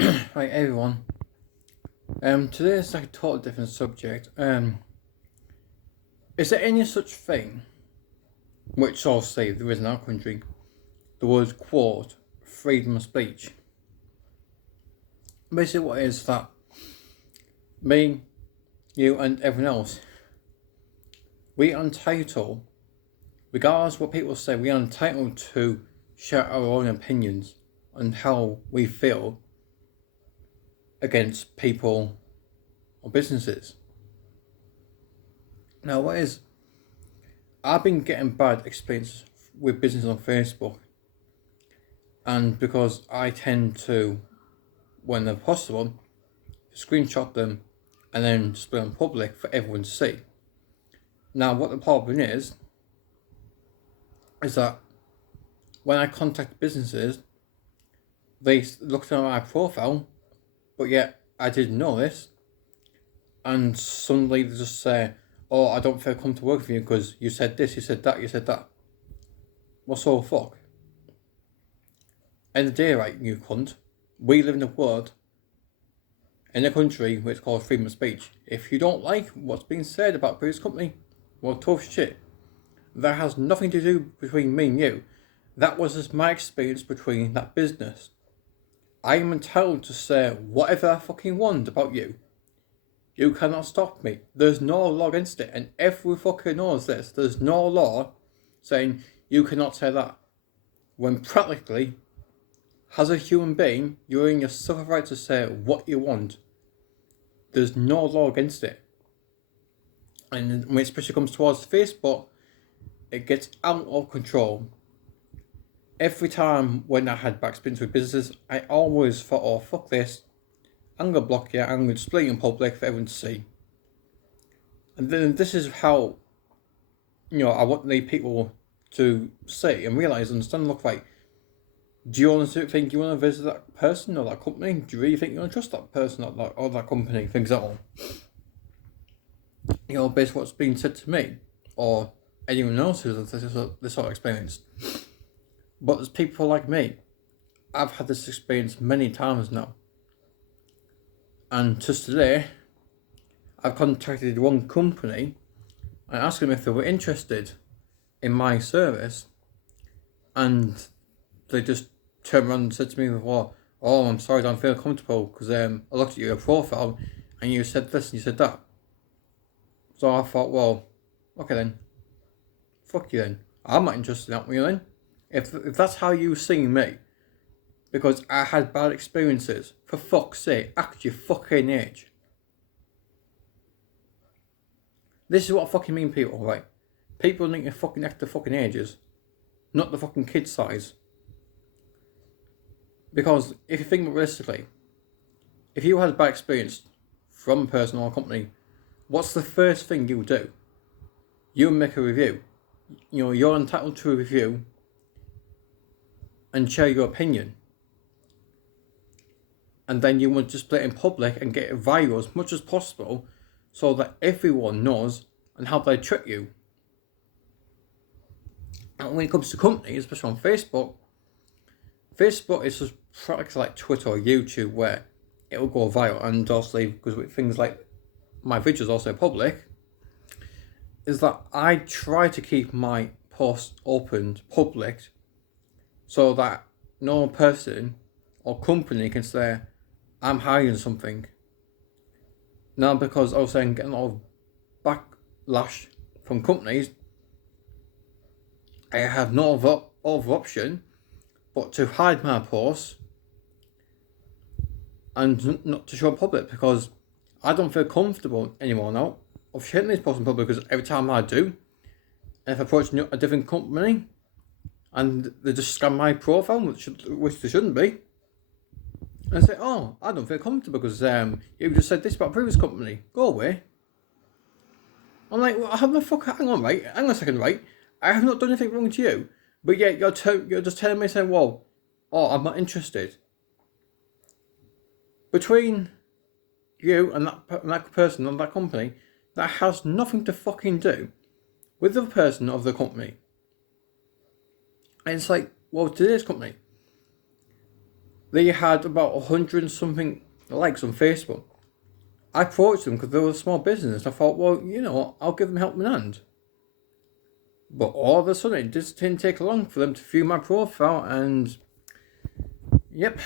Hi everyone. Today is like a totally different subject. Is there any such thing, which obviously there is in our country, the word quote, freedom of speech? Basically, what it is that me, you, and everyone else, we are entitled, regardless of what people say, we are entitled to share our own opinions on how we feel against people or businesses. Now, what is I've been getting bad experiences with business on Facebook, and because I tend to, when they're possible, screenshot them and then display them public for everyone to see. Now, what the problem is that when I contact businesses, they looked at my profile, but yet I didn't know this, and suddenly they just say, "Oh, I don't feel come to work for you because you said this, you said that, you said that." What sort of fuck? End of the day, right, you cunt. We live in a world, in a country where it's called freedom of speech. If you don't like what's being said about a previous company, well, tough shit. That has nothing to do between me and you. That was just my experience between that business. I am entitled to say whatever I fucking want about you. You cannot stop me. There's no law against it, and everyone fucking knows this. There's no law saying you cannot say that. When practically, as a human being, you're in your civil right to say what you want. There's no law against it. And when it especially comes towards Facebook, it gets out of control. Every time when I had bad experience with businesses, I always thought, oh, fuck this. I'm going to block you, I'm going to display you in public for everyone to see. And then this is how, I want the people to see and realise, understand, look, like, do you honestly think you want to visit that person or that company? Do you really think you want to trust that person or that company, for example? Based on what's being said to me, or anyone else who's this sort of experience. But there's people like me. I've had this experience many times now. And just today, I've contacted one company and asked them if they were interested in my service. And they just turned around and said to me, well, oh, I'm sorry, I don't feel comfortable because I looked at your profile and you said this and you said that. So I thought, well, okay then. Fuck you then. I'm not interested in that with you then. If that's how you see me, because I had bad experiences, for fuck's sake, act your fucking age. This is what I fucking mean, people, right? People need to fucking act their fucking ages, not the fucking kid size. Because if you think realistically, if you had a bad experience from a person or a company, what's the first thing you do? You make a review. You're entitled to a review and share your opinion. And then you want to display it in public and get it viral as much as possible so that everyone knows and how they treat you. And when it comes to companies, especially on Facebook is just practically like Twitter or YouTube where it will go viral. And obviously, because with things like my videos also public, is that I try to keep my posts opened public so that no person or company can say I'm hiding something. Now, because obviously I'm getting a lot of backlash from companies, I have no other option but to hide my posts and not to show public, because I don't feel comfortable anymore now of sharing these posts in public, because every time I do, if I approach a different company and they just scan my profile, which they shouldn't be, and say, oh, I don't feel comfortable because you just said this about a previous company, go away. I'm like, well, I have no hang on a second, right? I have not done anything wrong to you, but yet you're just telling me, saying, well, oh, I'm not interested. Between you and that person and that company, that has nothing to fucking do with the person of the company. And it's like, well, to this company, they had about 100 and something likes on Facebook. I approached them because they were a small business. I thought, well, you know, I'll give them a helping hand. But all of a sudden, it just didn't take long for them to view my profile, and yep,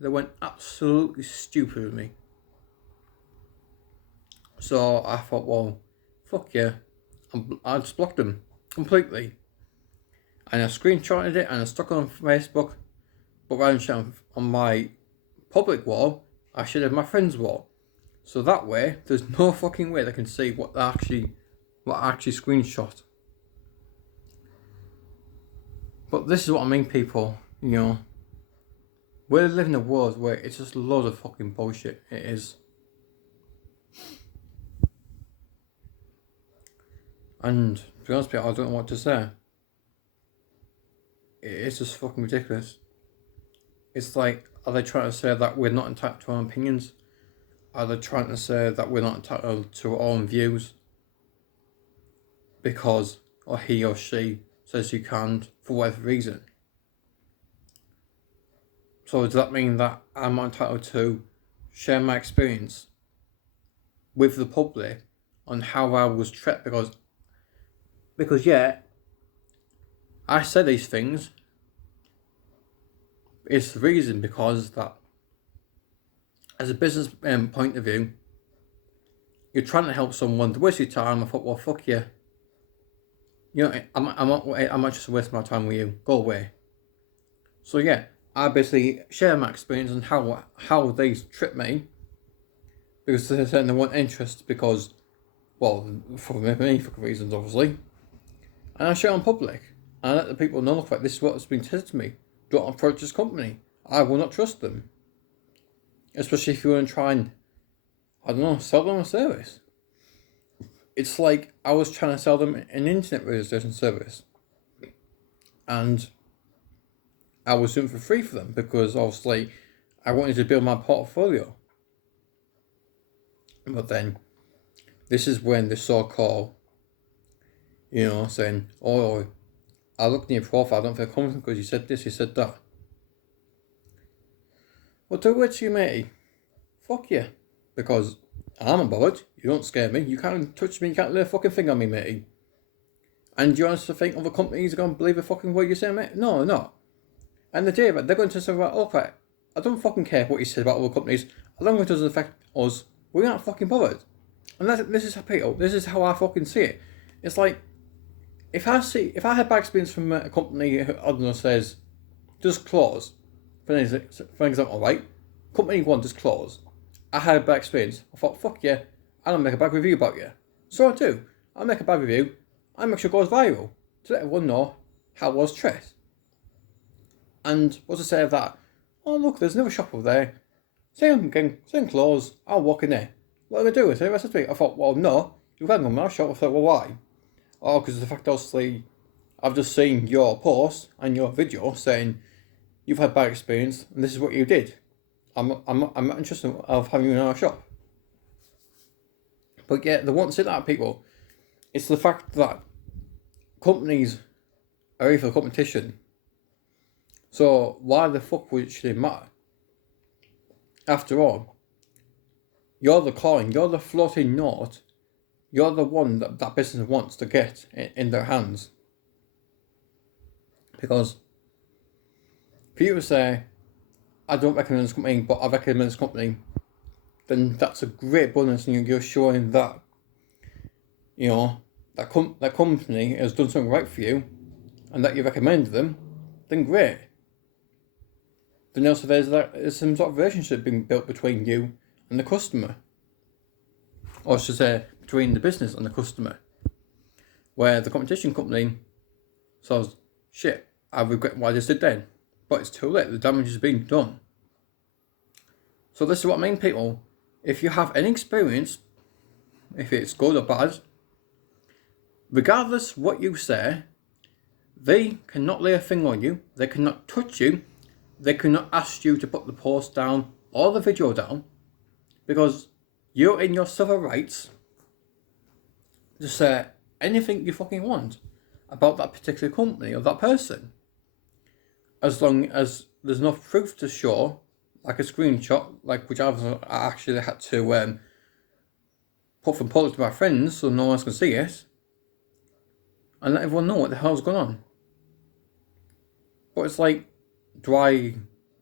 they went absolutely stupid with me. So I thought, well, fuck yeah, I just blocked them completely. And I screenshotted it and I stuck it on Facebook, but rather than sharing on my public wall, I shared it on my friend's wall. So that way, there's no fucking way they can see what I actually screenshot. But this is what I mean, people, you know. We live in a world where it's just a load of fucking bullshit. It is. And to be honest with you, I don't know what to say. It's just fucking ridiculous. It's like, are they trying to say that we're not entitled to our own opinions? Are they trying to say that we're not entitled to our own views? Because or he or she says you can't for whatever reason. So does that mean that I'm not entitled to share my experience with the public on how I was treated? Because yeah, I said these things. It's the reason because that, as a business point of view, you're trying to help someone to waste your time. I thought, well, fuck you. You know, I'm not just wasting my time with you. Go away. So yeah, I basically share my experience and how they trip me, because they're saying they want interest because, well, for many fucking reasons, obviously. And I share on public. And I let the people know, look, this is what's been said to me. Don't approach this company. I will not trust them. Especially if you want to try and, I don't know, sell them a service. It's like I was trying to sell them an internet registration service. And I was doing it for free for them because obviously I wanted to build my portfolio. But then, this is when the so-called, you know, saying, oh, I looked in your profile, I don't feel confident because you said this, you said that. Well, to which you, matey, fuck you. Because I'm not bothered, you don't scare me, you can't touch me, you can't lay a fucking thing on me, matey. And do you honestly think other companies are going to believe a fucking word you say, mate? No, not. And the day of it, they're going to say, well, okay, I don't fucking care what you said about other companies, as long as it doesn't affect us, we're not fucking bothered. And this is how people, this is how I fucking see it. It's like, if I had bad experience from a company who, I don't know, says, just close, for example, right? Company 1 just close. I had a bad experience. I thought, fuck yeah, I don't make a bad review about you. So I do. I make a bad review, I make sure it goes viral, to let everyone know how it was treated. And what's to say of that? Oh look, there's another shop over there. Same clothes, I'll walk in there. What am I going to do with it the rest of the week? I thought, well no, you've had my shop. I thought, well why? Oh, because the fact obviously I've just seen your post and your video saying you've had bad experience and this is what you did. I'm not interested of having you in our shop. But yeah, they won't say that, people. It's the fact that companies are here for competition. So why the fuck would it should it matter? After all, you're the coin, you're the floating note. You're the one that business wants to get in their hands. Because if you say, I don't recommend this company, but I recommend this company, then that's a great bonus, and you're showing that, you know, that company has done something right for you, and that you recommend them, then great. Then also there's some sort of relationship being built between you and the customer. Or I should say, between the business and the customer, where the competition company says, shit, I regret what I just did then, but it's too late, the damage has been done. So this is what I mean, people. If you have any experience, if it's good or bad, regardless what you say, they cannot lay a finger on you, they cannot touch you, they cannot ask you to put the post down or the video down, because you're in your civil rights to say anything you fucking want about that particular company or that person, as long as there's enough proof to show like a screenshot, like which I actually had to put from public to my friends so no one else can see it, and let everyone know what the hell's going on. But it's like, do I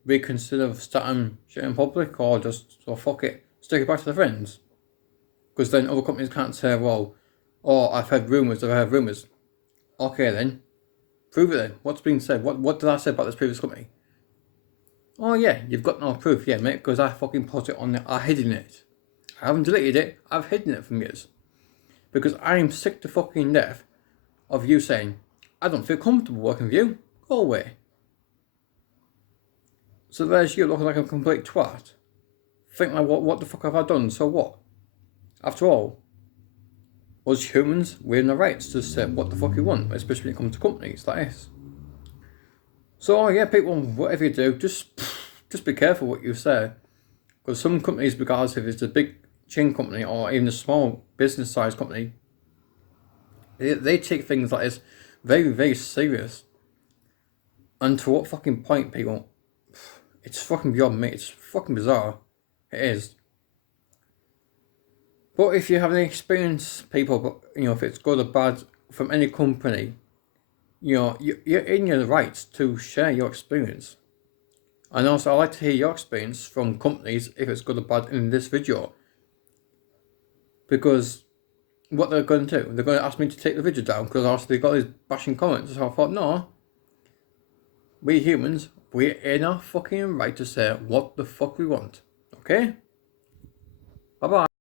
reconsider starting shit in public, or just, oh fuck it, stick it back to the friends? Because then other companies can't say, well, oh, I've heard rumours. Okay then, prove it then. What's being said? What did I say about this previous company? Oh yeah, you've got no proof, yeah mate, because I fucking put it on there. I hidden it. I haven't deleted it, I've hidden it from years. Because I am sick to fucking death of you saying, I don't feel comfortable working with you, go away. So there's you looking like a complete twat. Think like, what the fuck have I done, so what? After all, us humans, we have the rights to say what the fuck we want, especially when it comes to companies like this. So oh yeah, people, whatever you do, just be careful what you say. Because some companies, regardless if it's a big chain company or even a small business size company, they take things like this very, very serious. And to what fucking point, people? It's fucking beyond me. It's fucking bizarre. It is. But if you have any experience, people, but if it's good or bad from any company, you're in your rights to share your experience. And also, I'd like to hear your experience from companies, if it's good or bad, in this video. Because what they're going to do, they're going to ask me to take the video down because also they got these bashing comments. So I thought, no, we humans, we're in our fucking right to say what the fuck we want. Okay? Bye bye.